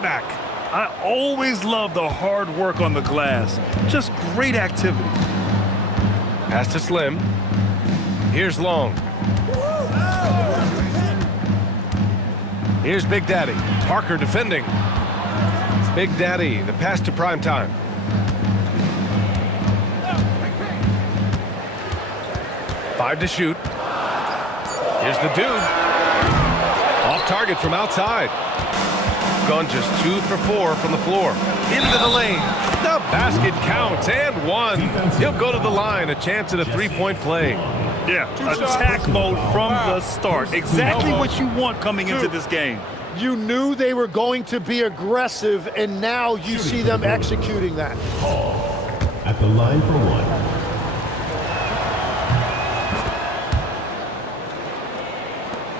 putback. I always love the hard work on the glass. Just great activity. Pass to Slim. Here's Long. Here's Big Daddy. Parker defending. Big Daddy, the pass to Primetime. Five to shoot. Here's the dude. Off target from outside. Gone just 2 for 4 from the floor. Into the lane. The basket counts and one. He'll go to the line. A chance at a three-point play. Yeah, attack mode from the start. Exactly what you want coming into this game. You knew they were going to be aggressive, and now you see them executing that. At the line for one.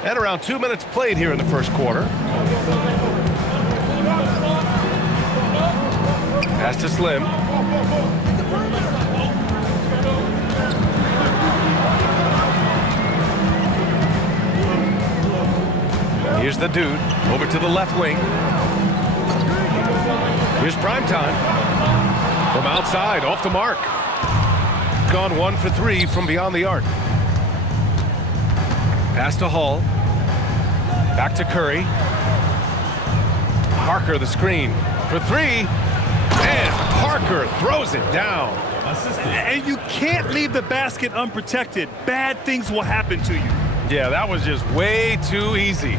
And around 2 minutes played here in the first quarter. Pass to Slim. Here's the dude, over to the left wing. Here's Primetime. From outside, off the mark. Gone 1 for 3 from beyond the arc. Pass to Hall. Back to Curry. Parker the screen for 3. And Parker throws it down. And you can't leave the basket unprotected. Bad things will happen to you. Yeah, that was just way too easy.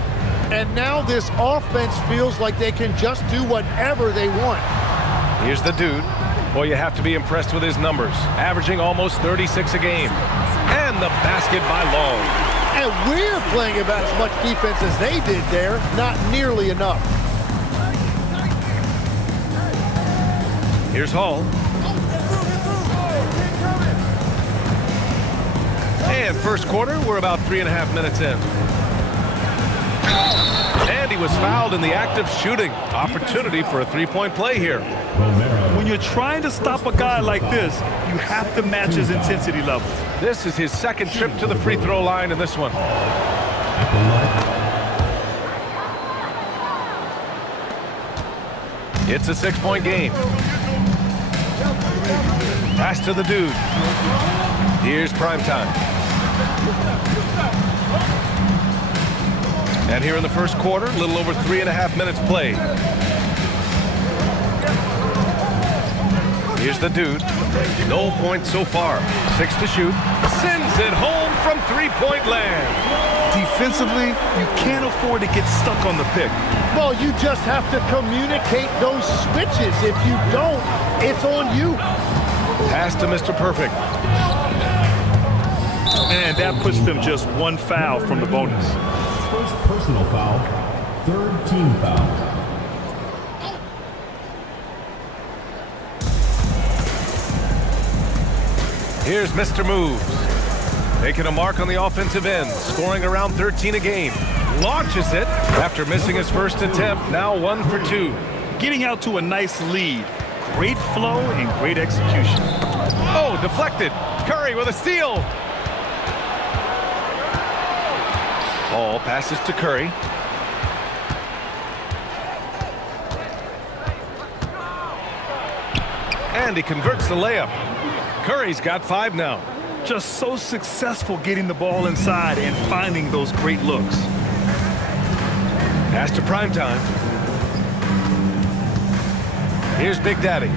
And now this offense feels like they can just do whatever they want. Here's the dude. Well, you have to be impressed with his numbers. Averaging almost 36 a game. And the basket by Long. And we're playing about as much defense as they did there. Not nearly enough. Here's Hall. And first quarter, we're about 3.5 minutes in. And he was fouled in the act of shooting. Opportunity for a three-point play here. When you're trying to stop a guy like this, you have to match his intensity level. This is his second trip to the free throw line in this one. It's a 6-point game. Pass to the dude. Here's Primetime. And here in the first quarter, a little over 3.5 minutes played. Here's the dude. No points so far. 6 to shoot. Sends it home from three-point land. Defensively, you can't afford to get stuck on the pick. Well, you just have to communicate those switches. If you don't, it's on you. Pass to Mr. Perfect. And that puts them just 1 foul from the bonus. First personal foul, third team foul. Here's Mr. Moves. Making a mark on the offensive end, scoring around 13 a game. Launches it after missing his first attempt, now 1 for 2. Getting out to a nice lead. Great flow and great execution. Oh, deflected. Curry with a steal. Hall passes to Curry. And he converts the layup. Curry's got 5 now. Just so successful getting the ball inside and finding those great looks. Pass to Primetime. Here's Big Daddy.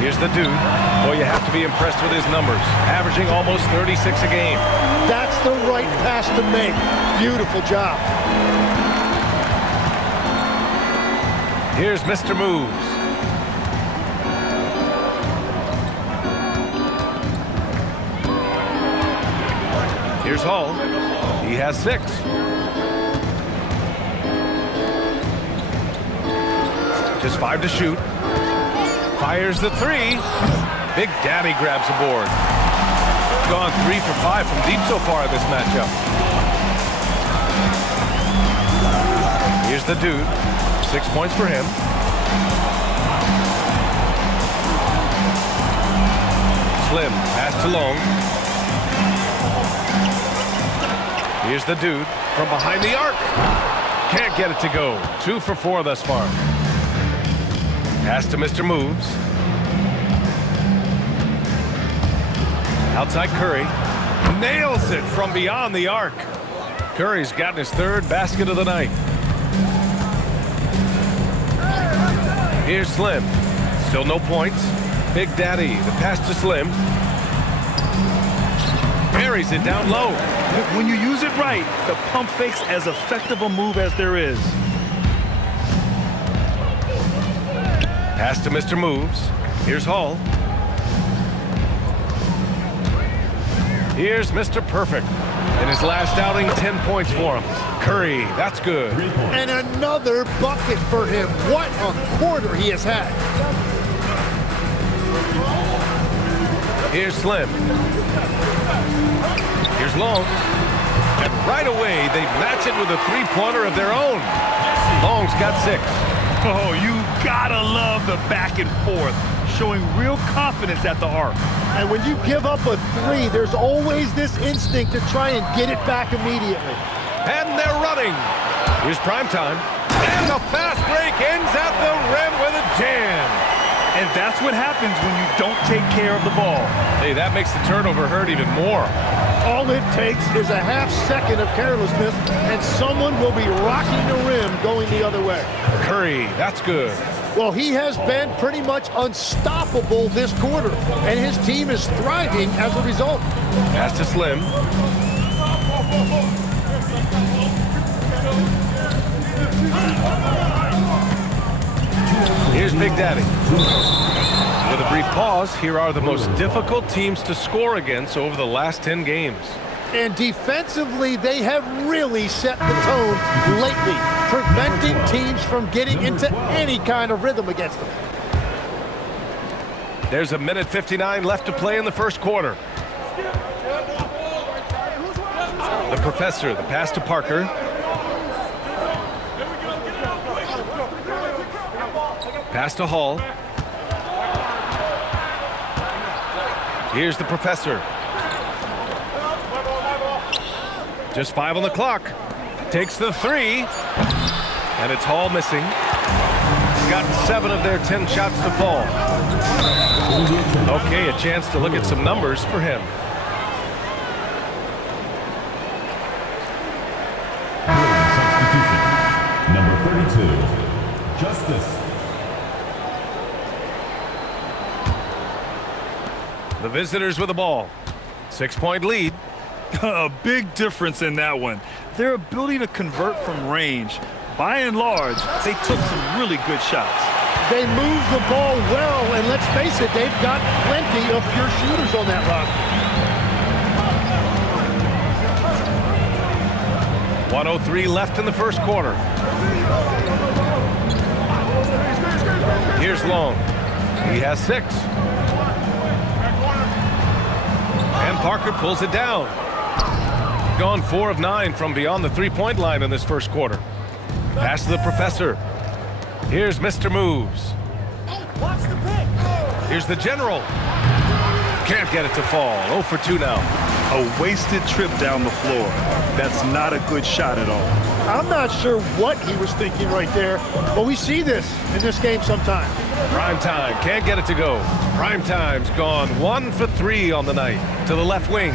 Here's the dude. Boy, you have to be impressed with his numbers. Averaging almost 36 a game. That's the right pass to make. Beautiful job. Here's Mr. Moves. Here's Hall. He has 6. Just 5 to shoot. Fires the 3. Big Daddy grabs the board. Gone 3 for 5 from deep so far in this matchup. Here's the dude. 6 points for him. Slim, pass to Long. Here's the dude from behind the arc. Can't get it to go. 2 for 4 thus far. Pass to Mr. Moves. Outside Curry. Nails it from beyond the arc. Curry's gotten his 3rd basket of the night. Here's Slim. Still no points. Big Daddy, the pass to Slim. Buries it down low. When you use it right, the pump fake's as effective a move as there is. Pass to Mr. Moves. Here's Hall. Here's Mr. Perfect. In his last outing, 10 points for him. Curry, that's good. And another bucket for him. What a quarter he has had. Here's Slim. Here's Long. And right away, they match it with a 3-pointer of their own. Long's got 6. Oh, you gotta love the back and forth, showing real confidence at the arc. And when you give up a 3, there's always this instinct to try and get it back immediately. And they're running. Here's prime time. And the fast break ends at the rim with a jam. And that's what happens when you don't take care of the ball. Hey, that makes the turnover hurt even more. All it takes is a half second of carelessness, and someone will be rocking the rim going the other way. Curry, that's good. Well, he has been pretty much unstoppable this quarter, and his team is thriving as a result. Pass to Slim. Here's Big Daddy. With a brief pause, here are the most difficult teams to score against over the last 10 games. And defensively, they have really set the tone lately, preventing teams from getting into any kind of rhythm against them. There's a minute 59 left to play in the first quarter. The Professor, the pass to Parker. Pass to Hall. Here's the Professor. Just 5 on the clock. Takes the 3. And it's Hall missing. Got 7 of their 10 shots to fall. Okay, a chance to look at some numbers for him. Substitution. Number 32, Justice. The visitors with the ball. 6-point lead. A big difference in that one. Their ability to convert from range. By and large, they took some really good shots. They move the ball well, and let's face it, they've got plenty of pure shooters on that roster. 1:03 left in the first quarter. Here's Long. He has 6. And Parker pulls it down. Gone 4 of 9 from beyond the 3-point line in this first quarter. Pass to the Professor. Here's Mr. Moves. Watch the pick. Here's the General. Can't get it to fall. 0 for 2 now. A wasted trip down the floor. That's not a good shot at all. I'm not sure what he was thinking right there, but we see this in this game sometimes. Prime time. Can't get it to go. Prime time's gone 1 for 3 on the night. To the left wing.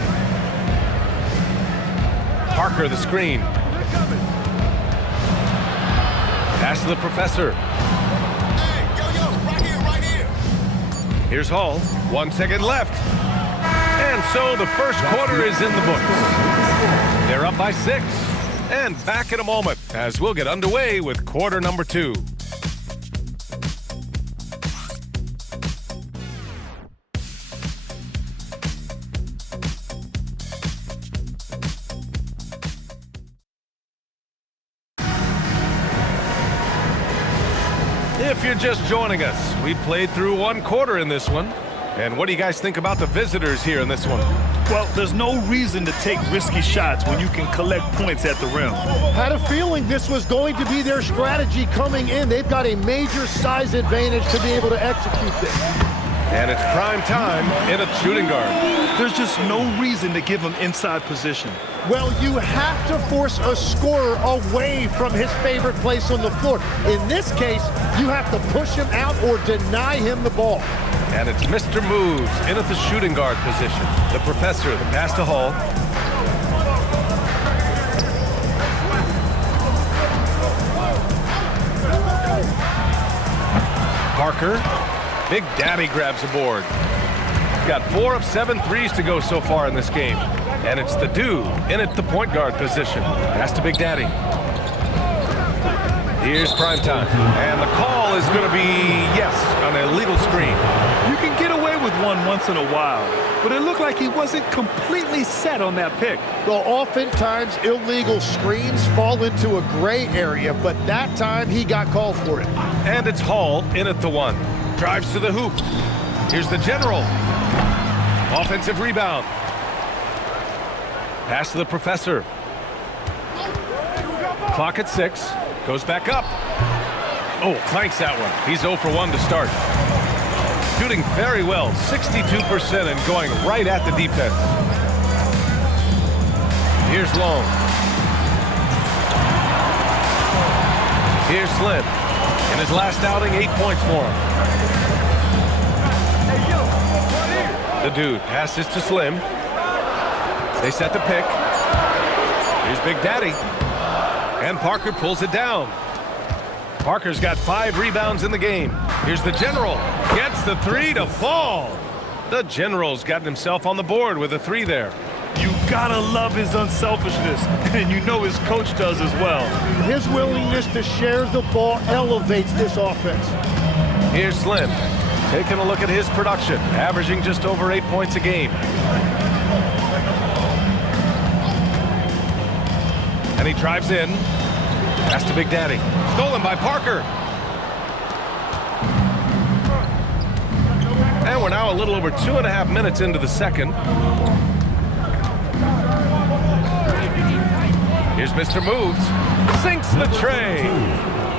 Parker the screen. Pass to the Professor. Here's Hall. 1 second left. And so the first quarter is in the books. They're up by 6. And back in a moment as we'll get underway with quarter number 2. If you're just joining us, we played through 1 quarter in this one. And what do you guys think about the visitors here in this one? Well, there's no reason to take risky shots when you can collect points at the rim. Had a feeling this was going to be their strategy coming in. They've got a major size advantage to be able to execute this. And it's prime time in a shooting guard. There's just no reason to give him inside position. Well, you have to force a scorer away from his favorite place on the floor. In this case, you have to push him out or deny him the ball. And it's Mr. Moves in at the shooting guard position. The professor, the pass to Hall. Parker. Big Daddy grabs a board. Got 4 of 7 threes to go so far in this game. And it's the dude in at the point guard position. Pass to Big Daddy. Here's prime time. And the call is going to be, yes, an illegal screen. You can get away with one once in a while, but it looked like he wasn't completely set on that pick. Well, oftentimes illegal screens fall into a gray area, but that time he got called for it. And it's Hall in at the 1. Drives to the hoop. Here's the general. Offensive rebound. Pass to the professor. Clock at 6. Goes back up. Oh, clanks that one. He's 0 for 1 to start. Shooting very well, 62% and going right at the defense. Here's Long. Here's Slim. In his last outing, 8 points for him. The dude passes to Slim. They set the pick. Here's Big Daddy. And Parker pulls it down. Parker's got 5 rebounds in the game. Here's the general. Gets the 3 to fall. The general's gotten himself on the board with a 3 there. You gotta love his unselfishness, and you know his coach does as well. His willingness to share the ball elevates this offense. Here's Slim. Taking a look at his production, averaging just over 8 points a game. And he drives in. Pass to Big Daddy. Stolen by Parker. And we're now a little over 2.5 minutes into the second. Here's Mr. Moves. Sinks the tray.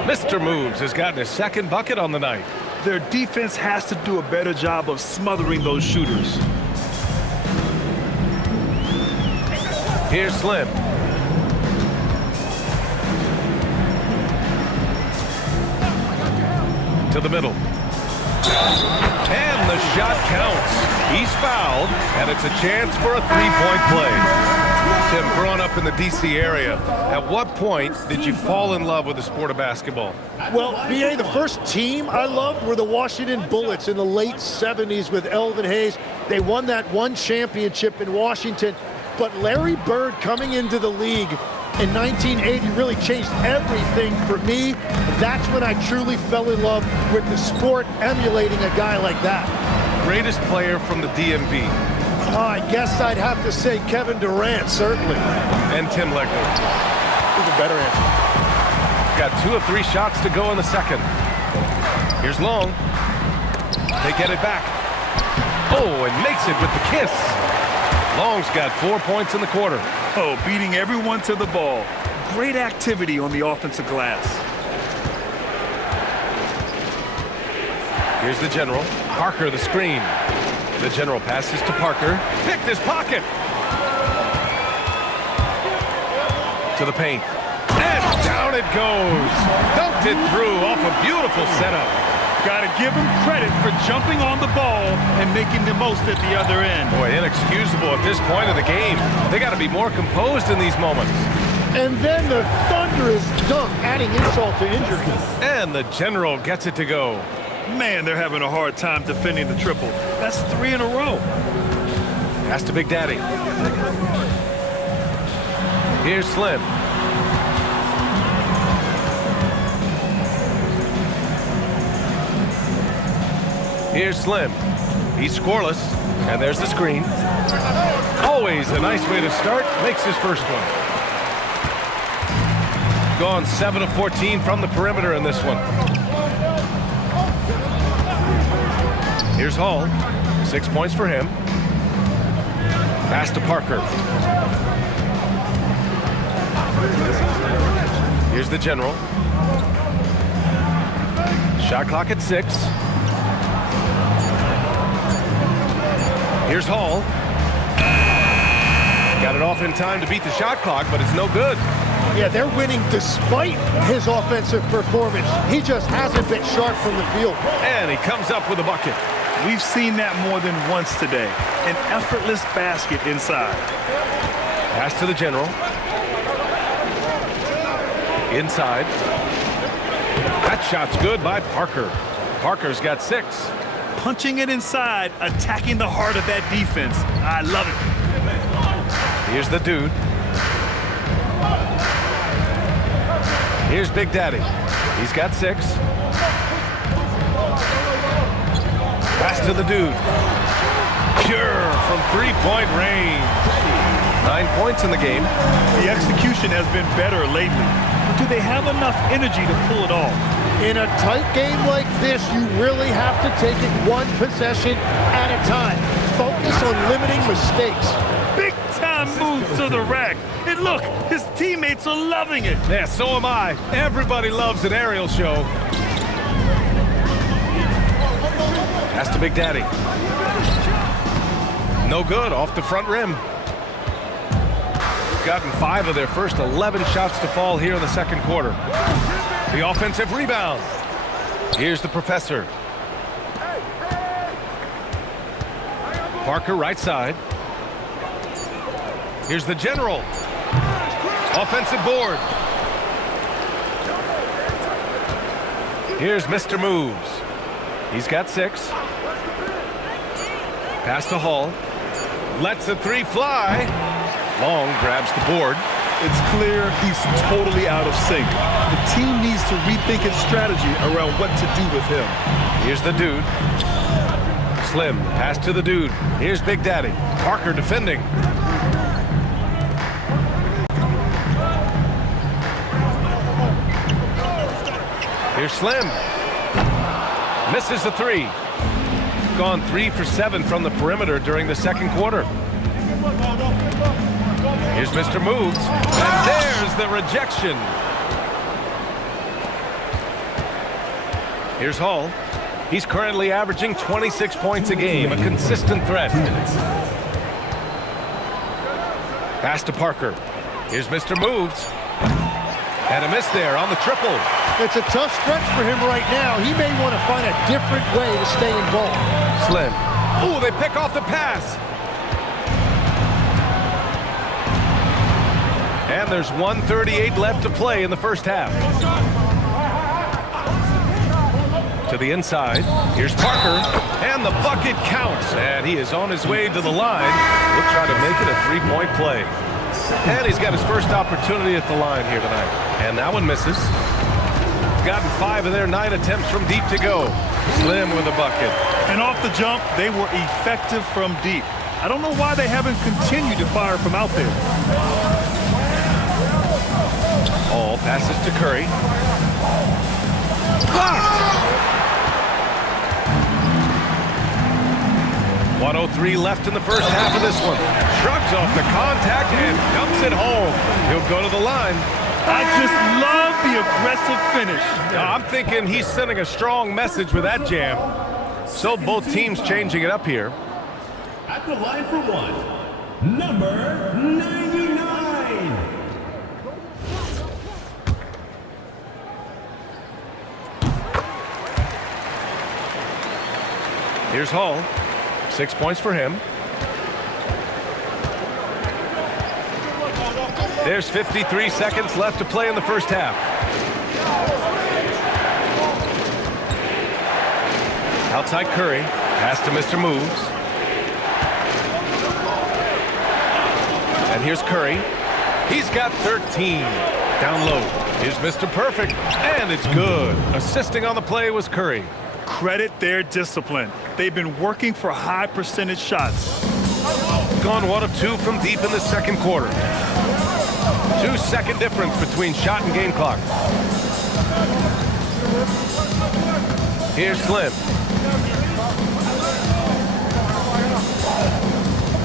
Mr. Moves has gotten his second bucket on the night. Their defense has to do a better job of smothering those shooters. Here's Slim. To the middle. And the shot counts. He's fouled, and it's a chance for a three-point play. Tim, growing up in the D.C. area, at what point did you fall in love with the sport of basketball? Well, BA, the first team I loved were the Washington Bullets in the late 70s with Elvin Hayes. They won that one championship in Washington. But Larry Bird coming into the league in 1980 really changed everything for me. That's when I truly fell in love with the sport, emulating a guy like that. Greatest player from the DMV. I guess I'd have to say Kevin Durant, certainly. And Tim Legler. Even better answer. Got 2 of 3 shots to go in the second. Here's Long. They get it back. Oh, and makes it with the kiss. Long's got 4 points in the quarter. Oh, beating everyone to the ball. Great activity on the offensive glass. Here's the general. Parker, the screen. The general passes to Parker. Picked his pocket. To the paint. And down it goes. Dunked it through off a beautiful setup. Got to give him credit for jumping on the ball and making the most at the other end. Boy, inexcusable at this point of the game. They got to be more composed in these moments. And then the thunderous dunk, adding insult to injury. And the general gets it to go. Man, they're having a hard time defending the triple. That's 3 in a row. Pass to Big Daddy. Here's Slim. Here's Slim. He's scoreless. And there's the screen. Always a nice way to start. Makes his first one. Gone 7 of 14 from the perimeter in this one. Here's Hall. 6 points for him. Pass to Parker. Here's the general. Shot clock at 6. Here's Hall. Got it off in time to beat the shot clock, but it's no good. Yeah, they're winning despite his offensive performance. He just hasn't been sharp from the field. And he comes up with a bucket. We've seen that more than once today. An effortless basket inside. Pass to the general. Inside. That shot's good by Parker. Parker's got 6. Punching it inside, attacking the heart of that defense. I love it. Here's the dude. Here's Big Daddy. He's got 6. Pass to the dude. Pure from three-point range. 9 points in the game. The execution has been better lately. But do they have enough energy to pull it off? In a tight game like this, you really have to take it one possession at a time. Focus on limiting mistakes. Big-time move to the rack. And look, his teammates are loving it. Yeah, so am I. Everybody loves an aerial show. Pass to Big Daddy. No good, off the front rim. Gotten 5 of their first 11 shots to fall here in the second quarter. The offensive rebound. Here's the professor. Parker right side. Here's the general. Offensive board. Here's Mr. Moves. He's got 6. Pass to Hall. Lets a 3 fly. Long grabs the board. It's clear he's totally out of sync. The team needs to rethink its strategy around what to do with him. Here's the dude. Slim, pass to the dude. Here's Big Daddy. Parker defending. Here's Slim. Misses the 3. Gone 3 for 7 from the perimeter during the second quarter. Here's Mr. Moves, and there's the rejection. Here's Hall. He's currently averaging 26 points a game, a consistent threat. Pass to Parker. Here's Mr. Moves. And a miss there on the triple. It's a tough stretch for him right now. He may want to find a different way to stay involved. Slim. Ooh, they pick off the pass. And there's 1:38 left to play in the first half. To the inside. Here's Parker. And the bucket counts. And he is on his way to the line. He'll try to make it a 3-point play. And he's got his first opportunity at the line here tonight. And that one misses. Gotten 5 of their 9 attempts from deep to go. Slim with a bucket. And off the jump, they were effective from deep. I don't know why they haven't continued to fire from out there. All passes to Curry. Blocked! 1:03 left in the first half of this one. Shrugs off the contact and dumps it home. He'll go to the line. I just love the aggressive finish. I'm thinking he's sending a strong message with that jam. So both teams changing it up here. At the line for one, number 99. Here's Hall. 6 points for him. There's 53 seconds left to play in the first half. Outside Curry. Pass to Mr. Moves. And here's Curry. He's got 13. Down low. Here's Mr. Perfect. And it's good. Assisting on the play was Curry. Credit their discipline. They've been working for high percentage shots. Gone 1 of 2 from deep in the second quarter. 2-second difference between shot and game clock. Here's Slim.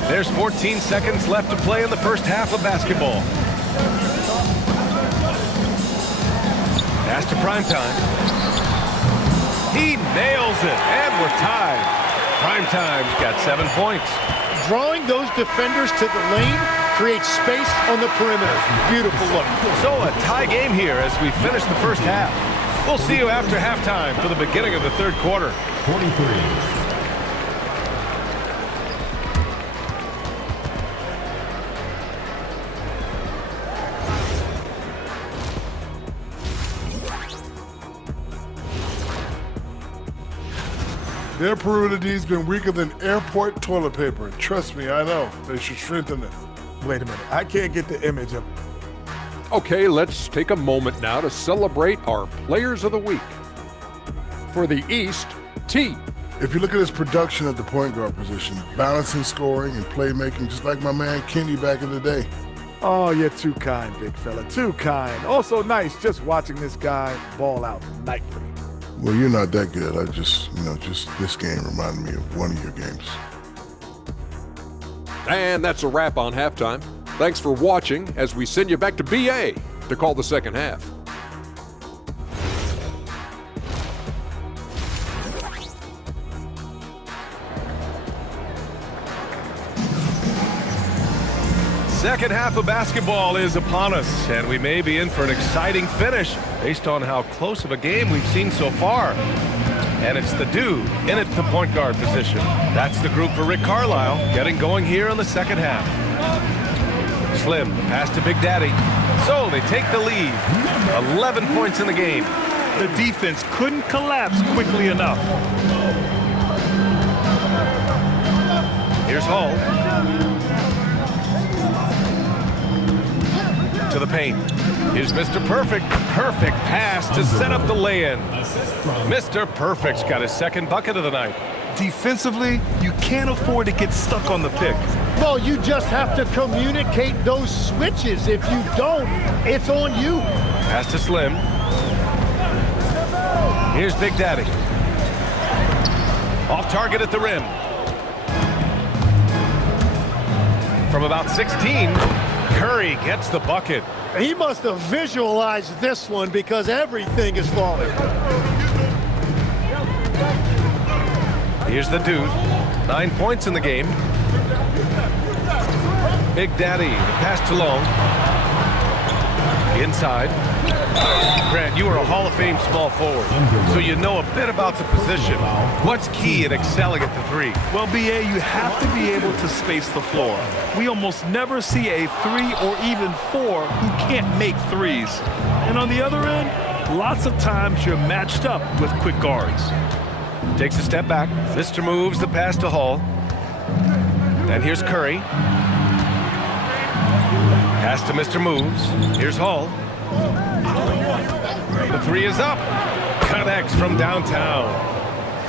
There's 14 seconds left to play in the first half of basketball. Pass to Primetime. He nails it, and we're tied. Primetime's got 7 points. Drawing those defenders to the lane creates space on the perimeter. Beautiful look. So a tie game here as we finish the first half. We'll see you after halftime for the beginning of the third quarter. 43. Their perimeter D's been weaker than airport toilet paper. Trust me, I know. They should strengthen it. Wait a minute. I can't get the image of. Okay, let's take a moment now to celebrate our Players of the Week. For the East, T. If you look at his production at the point guard position, balancing scoring and playmaking, just like my man Kenny back in the day. Oh, you're too kind, big fella. Too kind. Also nice just watching this guy ball out nightly. Well, you're not that good. I just this game reminded me of one of your games. And that's a wrap on halftime. Thanks for watching as we send you back to BA to call the second half. Second half of basketball is upon us, and we may be in for an exciting finish based on how close of a game we've seen so far. And it's the dude in at the point guard position. That's the group for Rick Carlisle getting going here in the second half. Slim, pass to Big Daddy. So they take the lead. 11 points in the game. The defense couldn't collapse quickly enough. Here's Hall. To the paint. Here's Mr. Perfect. Perfect pass to set up the lay-in. Mr. Perfect's got his second bucket of the night. Defensively, you can't afford to get stuck on the pick. Well, you just have to communicate those switches. If you don't, it's on you. Pass to Slim. Here's Big Daddy. Off target at the rim. From about 16, Curry gets the bucket. He must have visualized this one because everything is falling. Here's the dude. 9 points in the game. Big Daddy, pass to Long. Inside. Grant, you are a Hall of Fame small forward, so you know a bit about the position. What's key in excelling at the three? Well, BA, you have to be able to space the floor. We almost never see a 3 or even 4 who can't make threes. And on the other end, lots of times you're matched up with quick guards. Takes a step back. Mr. moves the pass to Hall. And here's Curry. Pass to Mr. Moves. Here's Hall. The three is up. Connects from downtown.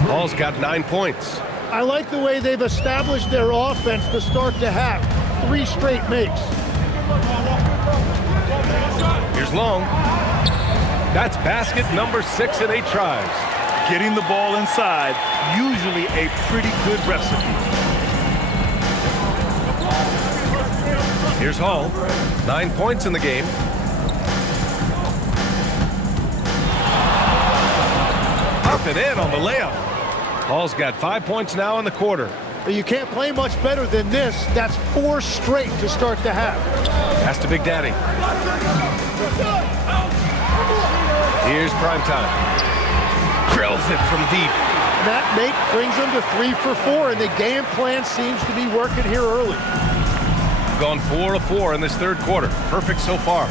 Hall's got 9 points. I like the way they've established their offense to start the half. 3 straight makes. Here's Long. That's basket number 6 in 8 tries. Getting the ball inside, usually a pretty good recipe. Here's Hall. 9 points in the game. Up and in on the layup. Hall's got 5 points now in the quarter. You can't play much better than this. That's 4 straight to start the half. Pass to Big Daddy. Here's Primetime. Drills it from deep. That make brings them to 3 for 4, and the game plan seems to be working here early. Gone 4 of 4 in this third quarter. Perfect so far.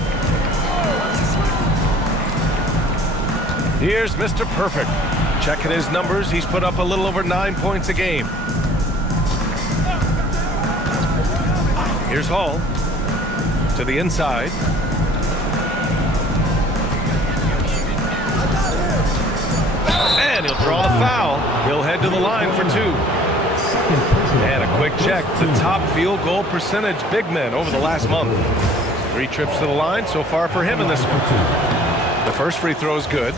Here's Mr. Perfect. Checking his numbers, he's put up a little over 9 points a game. Here's Hall. To the inside. And he'll draw the foul. He'll head to the line for 2. And a quick check. The top field goal percentage big men over the last month. 3 trips to the line so far for him in this one. The first free throw is good.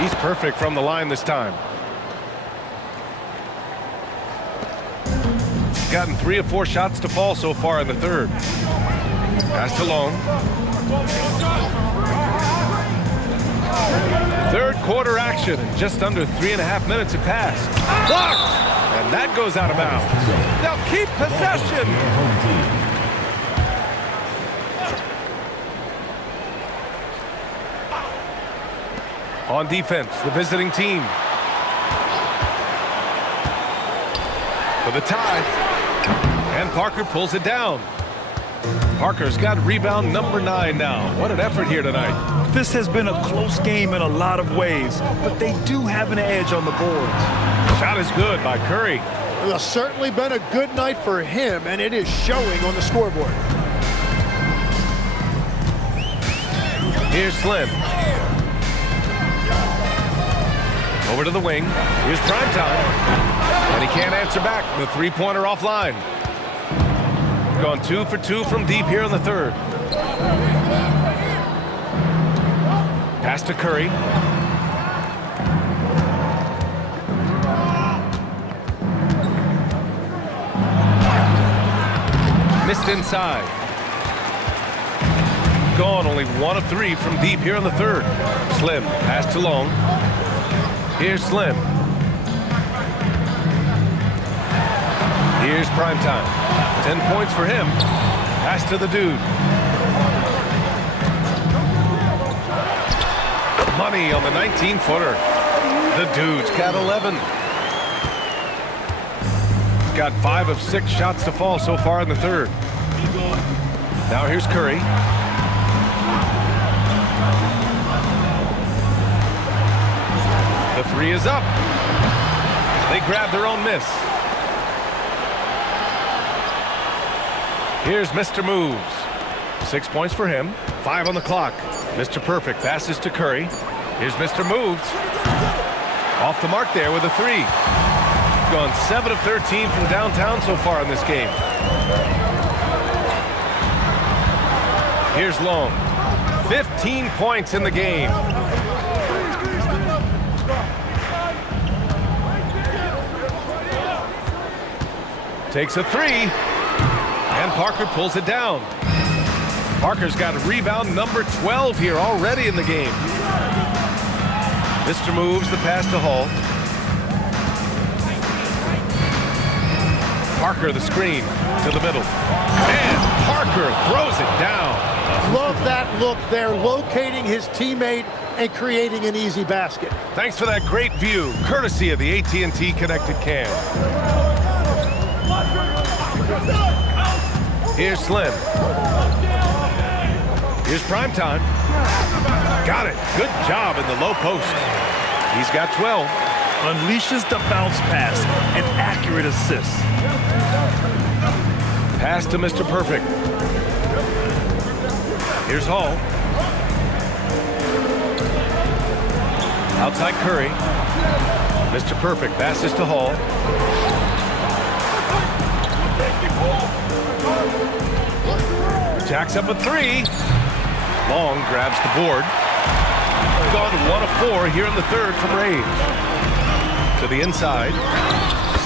He's perfect from the line this time. Gotten 3 of 4 shots to fall so far in the third. Pass to Long. Third quarter action. Just under 3.5 minutes have passed. Blocked! And that goes out of bounds. They'll keep possession. On defense, the visiting team. For the tie. And Parker pulls it down. Parker's got rebound number 9 now. What an effort here tonight. This has been a close game in a lot of ways, but they do have an edge on the boards. Shot is good by Curry. It's certainly been a good night for him, and it is showing on the scoreboard. Here's Slim. Over to the wing. Here's prime time. And he can't answer back. The three-pointer offline. Gone 2 for 2 from deep here in the third. Pass to Curry. Missed inside. Gone only 1 of 3 from deep here in the third. Slim, pass to Long. Here's Slim. Here's prime time. 10 points for him. Pass to the dude. Money on the 19-footer. The dude's got 11. Got 5 of 6 shots to fall so far in the third. Now here's Curry. The 3 is up. They grab their own miss. Here's Mr. Moves. 6 points for him. 5 on the clock. Mr. Perfect passes to Curry. Here's Mr. Moves. Off the mark there with a 3. Gone 7 of 13 from downtown so far in this game. Here's Long. 15 points in the game. Takes a 3. And Parker pulls it down. Parker's got a rebound number 12 here already in the game. Mr. Moves the pass to Hall. Parker the screen to the middle. And Parker throws it down. Love that look there, locating his teammate and creating an easy basket. Thanks for that great view, courtesy of the AT&T Connected Cam. Here's Slim. Here's prime time. Got it. Good job in the low post. He's got 12. Unleashes the bounce pass, an accurate assist. Pass to Mr. Perfect. Here's Hall. Outside Curry. Mr. Perfect passes to Hall. Jacks up a 3. Long grabs the board. Gone 1 of 4 here in the third from range. To the inside.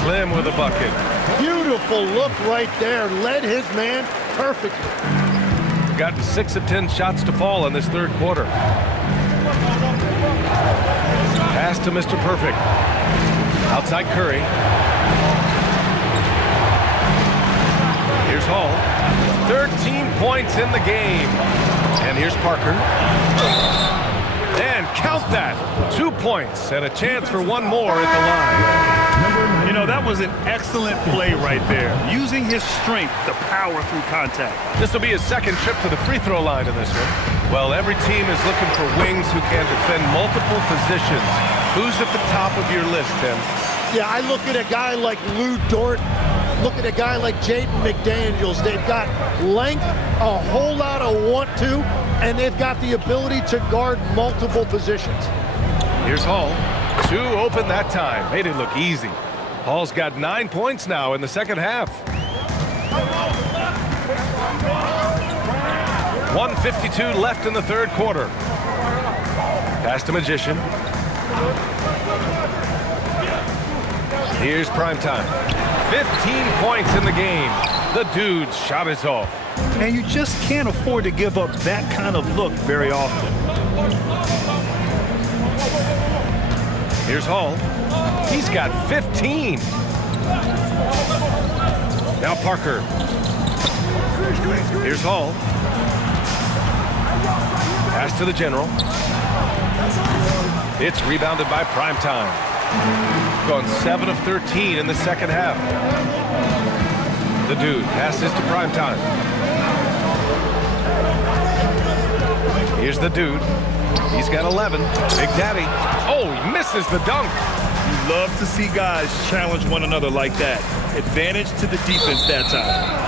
Slim with a bucket. Beautiful look right there. Led his man perfectly. Got 6 of 10 shots to fall in this third quarter. Pass to Mr. Perfect. Outside Curry. Here's Hall. 13 points in the game. And here's Parker. And count that. 2 points and a chance for 1 more at the line. You know, that was an excellent play right there. Using his strength to power through contact. This will be his second trip to the free throw line in this one. Well, every team is looking for wings who can defend multiple positions. Who's at the top of your list, Tim? Yeah, I look at a guy like Lou Dort. Look at a guy like Jaden McDaniels. They've got length, a whole lot of want to, and they've got the ability to guard multiple positions. Here's Hall. 2 open that time. Made it look easy. Hall's got 9 points now in the second half. 1:52 left in the third quarter. Pass to Magician. Here's prime time. 15 points in the game. The dude's shot is off. And you just can't afford to give up that kind of look very often. Here's Hall. He's got 15. Now Parker. Here's Hall. Pass to the general. It's rebounded by Primetime. Gone 7 of 13 in the second half. The dude passes to Primetime. Here's the dude. He's got 11. Big Daddy. Oh, he misses the dunk. You love to see guys challenge one another like that. Advantage to the defense that time.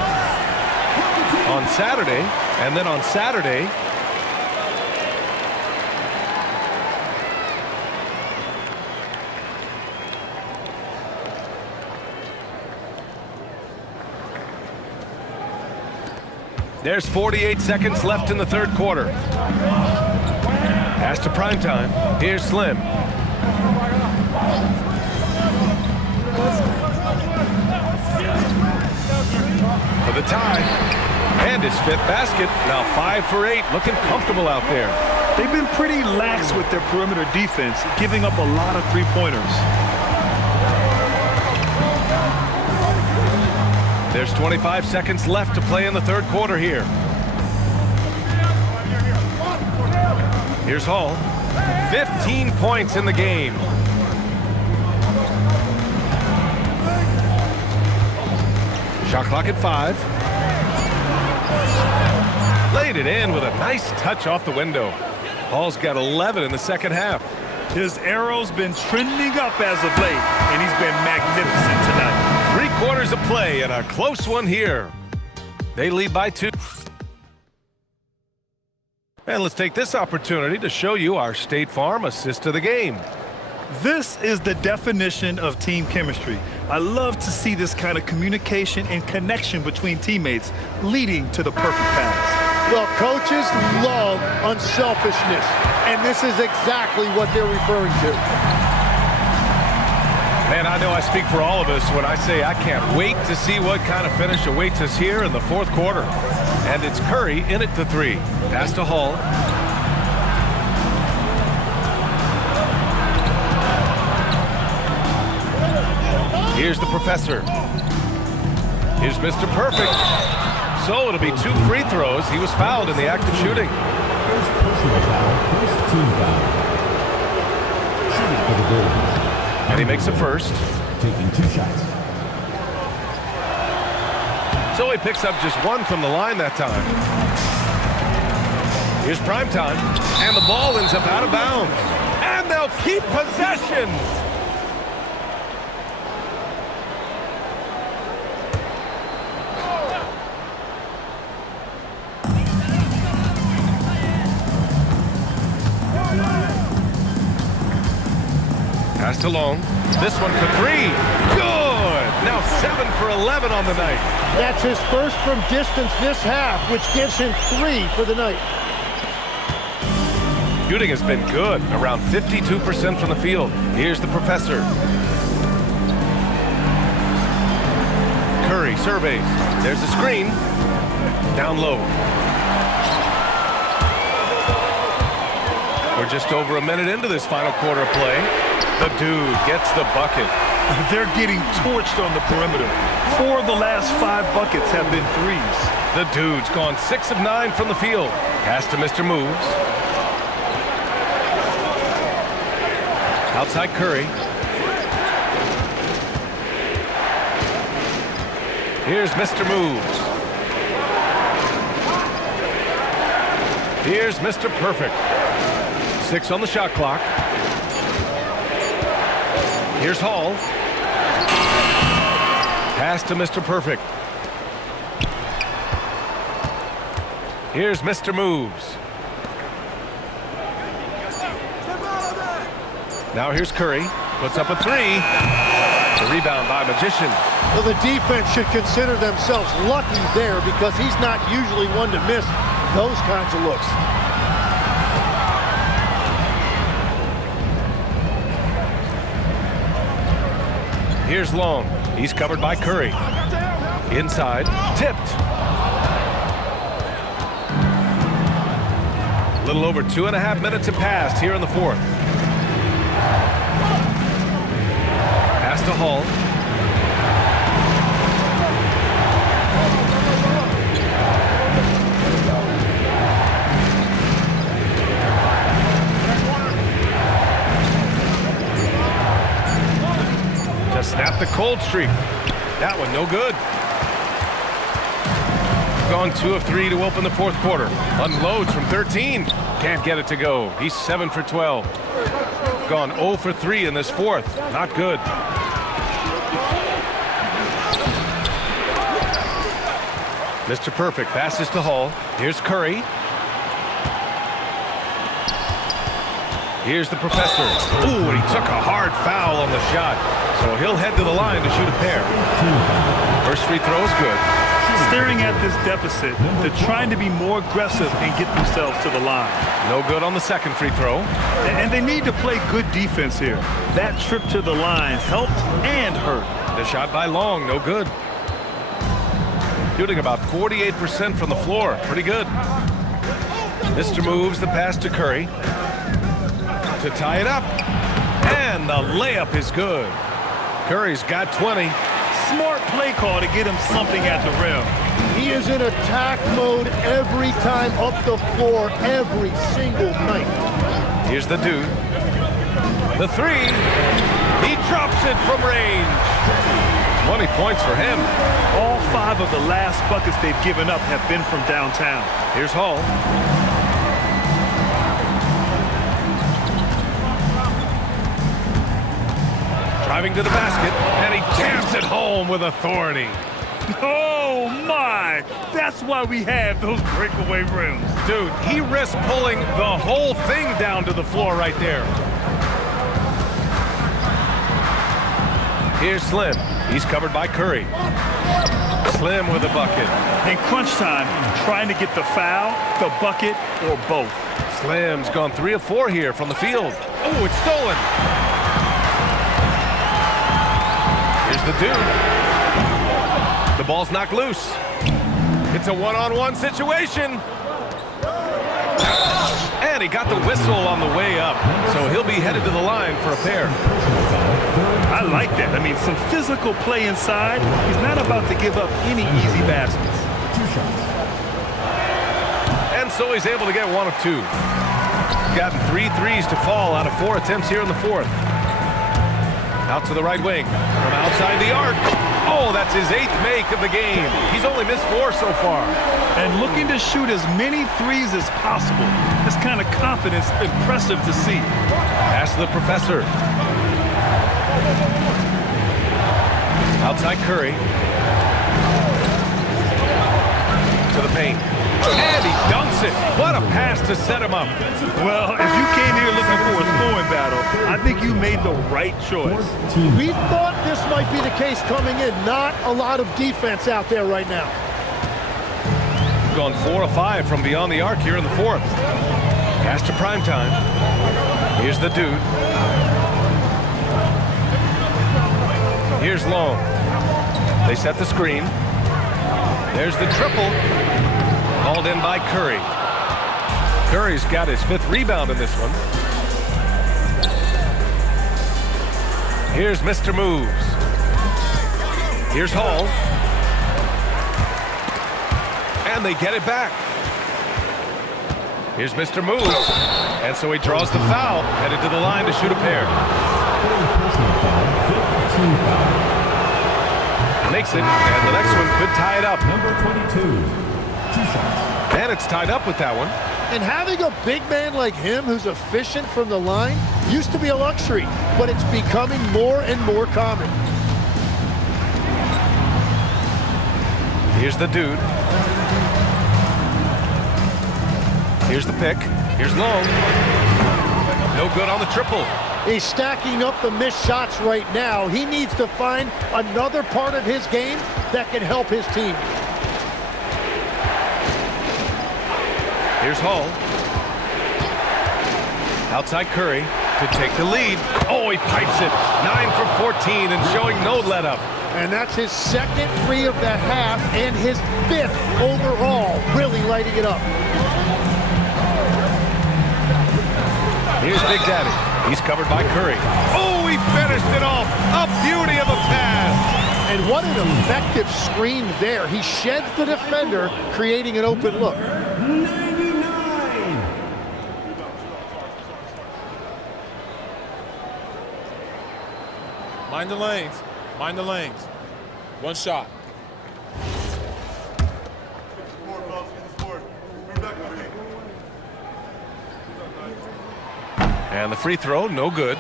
On Saturday, and then on Saturday, there's 48 seconds left in the third quarter. Pass to Primetime. Here's Slim. For the tie. And his 5th basket. Now 5 for 8. Looking comfortable out there. They've been pretty lax with their perimeter defense, giving up a lot of three-pointers. There's 25 seconds left to play in the third quarter here. Here's Hall. 15 points in the game. Shot clock at 5. Laid it in with a nice touch off the window. Hall's got 11 in the second half. His arrow's been trending up as of late, and he's been magnificent tonight. 3 quarters of play and a close one here. They lead by 2. And let's take this opportunity to show you our State Farm assist of the game. This is the definition of team chemistry. I love to see this kind of communication and connection between teammates leading to the perfect pass. Well, coaches love unselfishness, and this is exactly what they're referring to. Man, I know I speak for all of us when I say I can't wait to see what kind of finish awaits us here in the fourth quarter. And it's Curry in it to 3. Pass to Hall. Here's the professor. Here's Mr. Perfect. So it'll be 2 free throws. He was fouled in the act of shooting. First personal foul, first team foul. Shooting for the Bulls. And he makes a first. Taking 2 shots. So he picks up just 1 from the line that time. Here's Primetime. And the ball ends up out of bounds. And they'll keep possession. Pass to Long. This one for 3. Good. Now 7 for 11 on the night. That's his first from distance this half, which gives him 3 for the night. Shooting has been good, around 52% from the field. Here's the professor. Curry surveys. There's a screen. Down low. We're just over a minute into this final quarter of play. The dude gets the bucket. They're getting torched on the perimeter. 4 of the last 5 buckets have been threes. The dude's gone 6 of 9 from the field. Pass to Mr. Moves. Outside Curry. Here's Mr. Moves. Here's Mr. Perfect. 6 on the shot clock. Here's Hall. Pass to Mr. Perfect. Here's Mr. Moves. Now here's Curry. Puts up a 3. The rebound by Magician. Well, the defense should consider themselves lucky there because he's not usually one to miss those kinds of looks. Here's Long. He's covered by Curry. Inside. Tipped. A little over 2.5 minutes have passed here in the fourth. to Hall. To snap the cold streak. That one no good. Gone 2 of 3 to open the fourth quarter. Unloads from 13. Can't get it to go. He's 7 for 12. Gone 0 for 3 in this fourth. Not good. Mr. Perfect passes to Hall. Here's Curry. Here's the professor. Ooh, and he took a hard foul on the shot. So he'll head to the line to shoot a pair. First free throw is good. Staring at this deficit, they're trying to be more aggressive and get themselves to the line. No good on the second free throw. And they need to play good defense here. That trip to the line helped and hurt. The shot by Long, no good. Shooting about 48% from the floor. Pretty good. Mr. moves the pass to Curry to tie it up. And the layup is good. Curry's got 20. Smart play call to get him something at the rim. He is in attack mode every time up the floor, every single night. Here's the dude. The three. He drops it from range. 20 points for him. All 5 of the last buckets they've given up have been from downtown. Here's Hall. Driving to the basket, and he jams it home with authority. Oh my! That's why we have those breakaway rims. Dude, he risks pulling the whole thing down to the floor right there. Here's Slim. He's covered by Curry. Slim with a bucket. In crunch time, trying to get the foul, the bucket, or both. Slim's gone 3 of 4 here from the field. Oh, it's stolen. Here's the dude. The ball's knocked loose. It's a one-on-one situation. And he got the whistle on the way up, so he'll be headed to the line for a pair. I like that. I mean, some physical play inside. He's not about to give up any easy baskets. And so he's able to get 1 of 2. Gotten 3 threes to fall out of 4 attempts here in the fourth. Out to the right wing from outside the arc. Oh, that's his 8th make of the game. He's only missed 4 so far. And looking to shoot as many threes as possible. This kind of confidence, impressive to see. Pass to the professor. Outside Curry. To the paint. And he dunks it. What a pass to set him up. Well, if you came here looking for a scoring battle, I think you made the right choice. We thought this might be the case coming in. Not a lot of defense out there right now. Gone 4 of 5 from beyond the arc here in the fourth. Pass to primetime. Here's the dude. Here's Long. They set the screen. There's the triple. Hauled in by Curry. Curry's got his 5th rebound in this one. Here's Mr. Moves. Here's Hall. And they get it back. Here's Mr. Moves. And so he draws the foul, headed to the line to shoot a pair. Makes it, and the next one could tie it up. Number 22. 2 shots. And it's tied up with that one. And having a big man like him who's efficient from the line used to be a luxury, but it's becoming more and more common. Here's the dude. Here's the pick. Here's Long. No good on the triple. He's stacking up the missed shots right now. He needs to find another part of his game that can help his team. Here's Hall. Outside Curry to take the lead. Oh, he pipes it. 9 for 14 and showing no let-up. And that's his 2nd free of the half and his 5th overall, really lighting it up. Here's Big Daddy. He's covered by Curry. Oh, he he finished it off. A beauty of a pass. And what an effective screen there. He sheds the defender, creating an open look. 99. Mind the lanes. Mind the lanes. One shot. And the free throw, no good.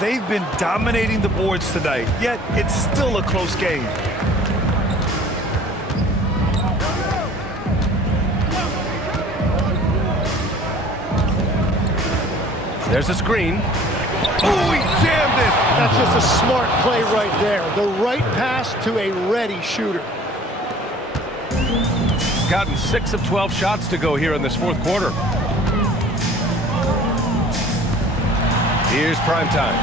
They've been dominating the boards tonight, yet it's still a close game. There's a screen. Oh, he jammed it. That's just a smart play right there. The right pass to a ready shooter. Gotten 6 of 12 shots to go here in this fourth quarter. Here's prime time.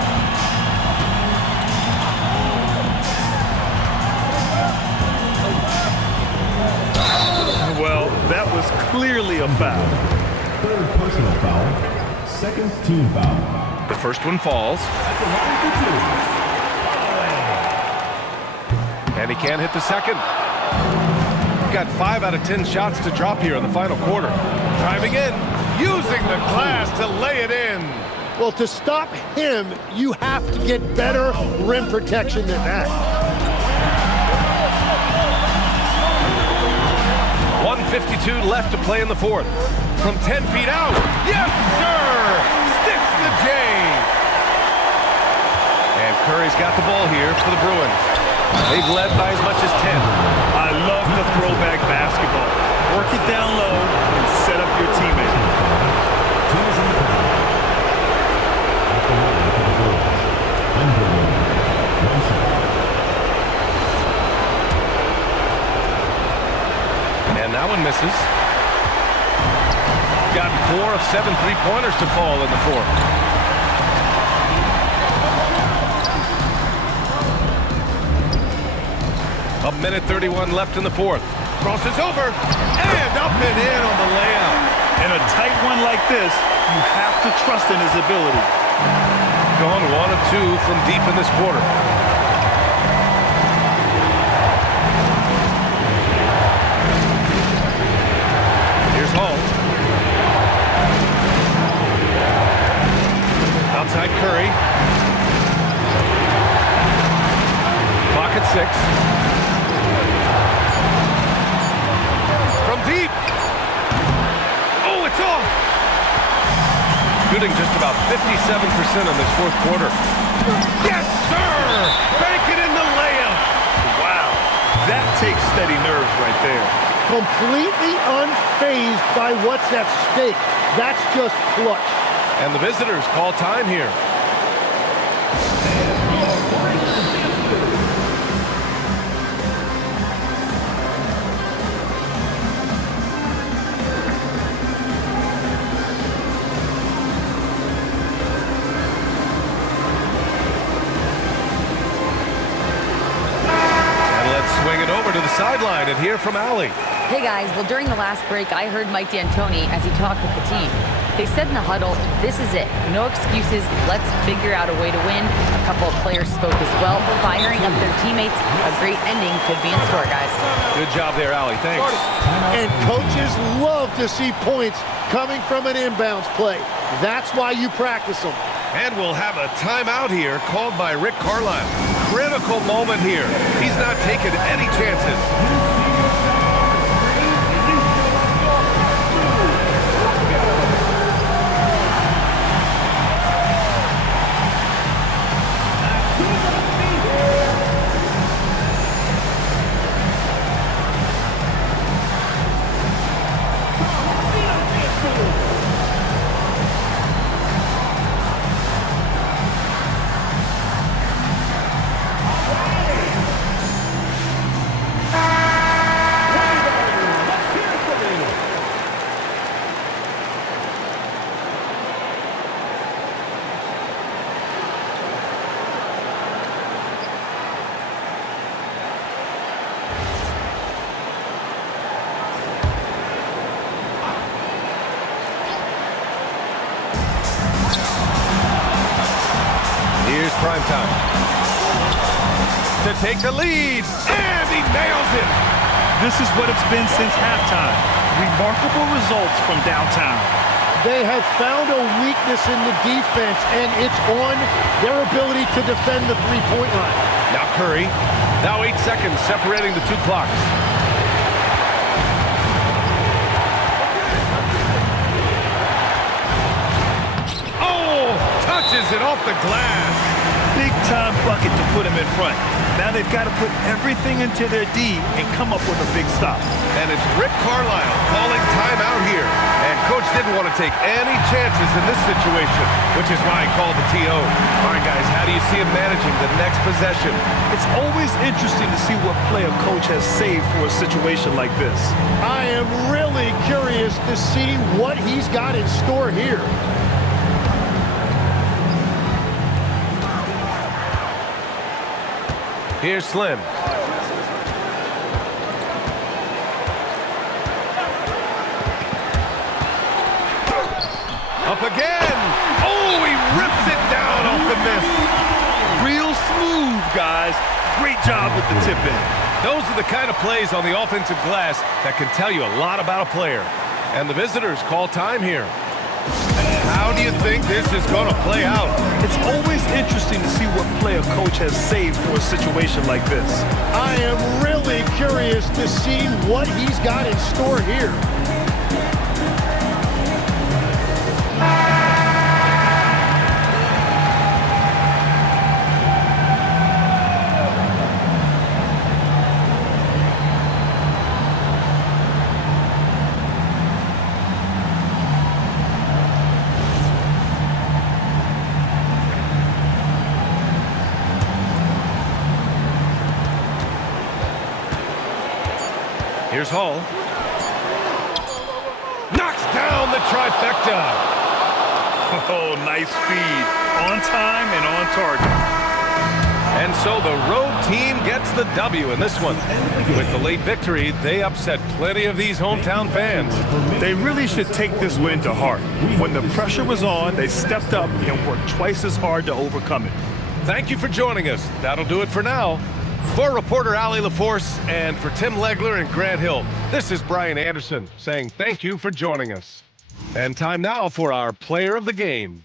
Well, that was clearly a foul. Third personal foul. Second team foul. The first one falls. At the line for two. And he can't hit the second. Got 5 out of 10 shots to drop here in the final quarter. Driving in, using the glass to lay it in. Well, to stop him, you have to get better rim protection than that. 1:52 left to play in the fourth. From 10 feet out. Yes, sir! Sticks the J. And Curry's got the ball here for the Bruins. They've led by as much as 10. I love the throwback basketball. Work it down low and set up your teammate. And that one misses. Gotten 4 of 7 3-pointers to fall in the fourth. A minute 31 left in the fourth. Crosses over and up and in on the layup. In a tight one like this, you have to trust in his ability. Gone 1 of 2 from deep in this quarter. Here's Hall. Outside Curry. Clock at 6. From deep. Oh, it's off. Shooting just about 57% in this fourth quarter. Yes, sir! Bank it in the layup. Wow, that takes steady nerves right there. Completely unfazed by what's at stake. That's just clutch. And the visitors call time here. Swing it over to the sideline and hear from Allie. Hey guys, well during the last break, I heard Mike D'Antoni as he talked with the team. They said in the huddle, this is it. No excuses. Let's figure out a way to win. A couple of players spoke as well, firing up their teammates. A great ending could be in store, guys. Good job there, Allie. Thanks. And coaches love to see points coming from an inbounds play. That's why you practice them. And we'll have a timeout here called by Rick Carlisle. Critical moment here. He's not taking any chances. prime time. To take the lead, and he nails it. This is what it's been since halftime. Remarkable results from downtown. They have found a weakness in the defense, and it's on their ability to defend the three-point line. Now Curry. Now 8 seconds separating the two clocks. Oh, touches it off the glass. Big-time bucket to put him in front. Now they've got to put everything into their D and come up with a big stop. And it's Rick Carlisle calling timeout here. And coach didn't want to take any chances in this situation, which is why he called the TO. All right, guys, how do you see him managing the next possession? It's always interesting to see what play a coach has saved for a situation like this. I am really curious to see what he's got in store here. Here's Slim. Up again. Oh, he rips it down off the miss. Real smooth, guys. Great job with the tip in. Those are the kind of plays on the offensive glass that can tell you a lot about a player. And the visitors call time here. How do you think this is going to play out? It's always interesting to see what play a coach has saved for a situation like this. I am really curious to see what he's got in store here. Here's Hall. Knocks down the trifecta. Oh, nice feed. On time and on target. And so the road team gets the W in this one. With the late victory, they upset plenty of these hometown fans. They really should take this win to heart. When the pressure was on, they stepped up and worked twice as hard to overcome it. Thank you for joining us. That'll do it for now. For reporter Ali LaForce and for Tim Legler and Grant Hill, this is Brian Anderson saying thank you for joining us. And time now for our player of the game.